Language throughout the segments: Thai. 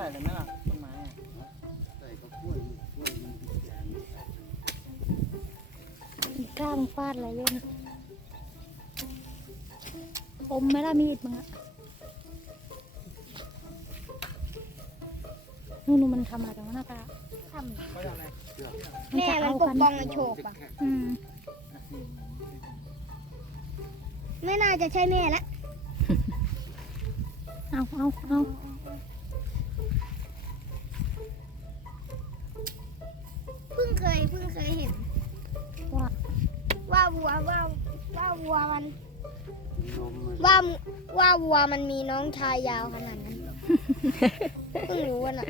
ใส่เลยไหมล่ะต้นไม้อะใส่ก็กล้วยกล้วยมันแก่ไม่ใส่อีกกล้ามึงฟาดอะไรเว้นอมไหมล่ะมีดมึงอะนู่นๆมันทำอะไรกันวะหน้ากาทำเขาจะอะไรแม่มันปกป้องไอ้โฉกอะอืมไม่น่าจะใช่แม่ละเอาเอาเอา เพิ่งเคยเพิ่งเคยเห็น ว่า ว่าวัวว่าว่าวัวมัน นมมันว่าว่าวัวมันมีน้องชายยาวขนาดนั้น เพิ่งรู้ว่าน่ะ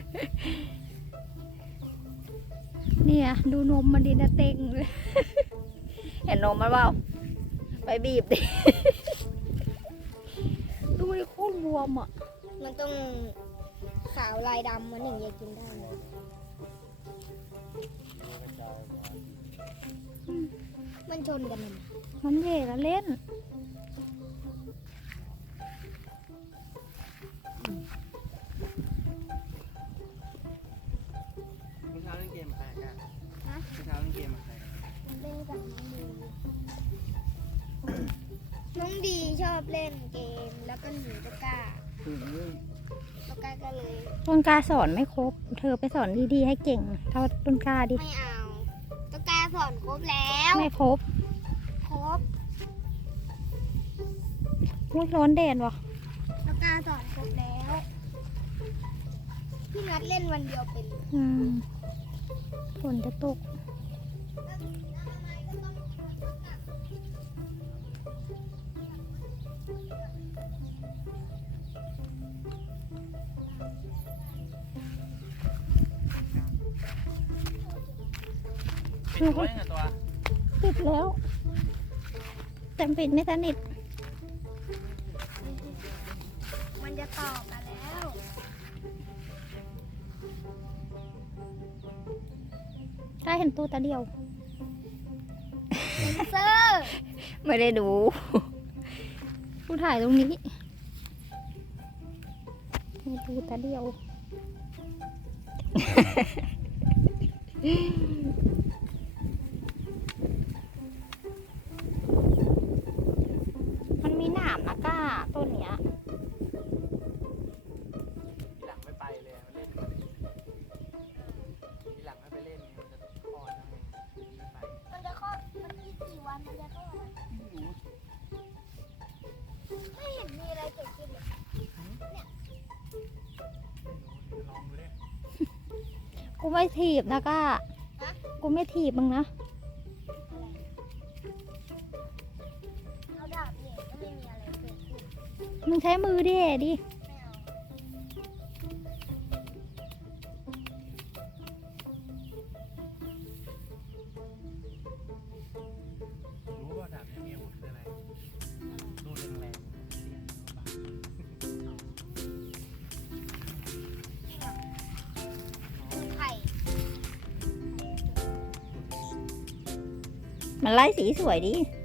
เนี่ย ดูนมมันดีนะเต็งเลย เห็นนมมันเปล่าไปบีบดิ ดูดิโคตรบวมอะ มันต้องขาวลายดำมันถึงจะกินได้เลยมั นชนกันมันมันเย่ละเล่น เมื่อเช้าเล่นเกมกับใครกันเมื่อเช้าเล่นเกมกับใครเล่นกับน้องดี น้องดีชอบเล่นเกม แล้วก็หนีตะกร้าถึงนี่ตะกร้าก็เลยต้นกล้าสอนไม่ครบ เธอไปสอนดีๆให้เก่ง เท่าต้นกล้าดิ ไม่เอาตะกร้า สอนครบแล้ว ไม่ครบ ครบมุ้ยร้อนแดดวะตะกร้าสอนครบแล้ว พี่นัดเล่นวันเดียวเป็น อืมฝนจะตก ปิดไว้ไงตัวปิดแล้วแต่ปิดไม่สนิทมันจะต่อกันแล้วได้เห็นตัวตาเดียวเซนเซอร์ไม่ได้ดู ผู้ถ่ายตรงนี้ มีตัวตาเดียว ก้าต้นเนี้ยทีหลังไม่ไปเลยเล่นทีหลังไม่ไปเล่นมันจะคลอดแล้วไงไม่ไปมันจะคลอดมันอีกกี่วันมันจะคลอดไม่เห็นมีอะไรเกิดขึ้นเลยลองดูดิกูไม่ถีบนะก้ากูไม่ถีบมึงนะ มึงใช้มือดิดิไม่เอารู้ว่าดาบเนี่ยมีอาวุธคืออะไรดูแรงๆเสียงรู้ปะไข่มันไล่สีสวยดิไ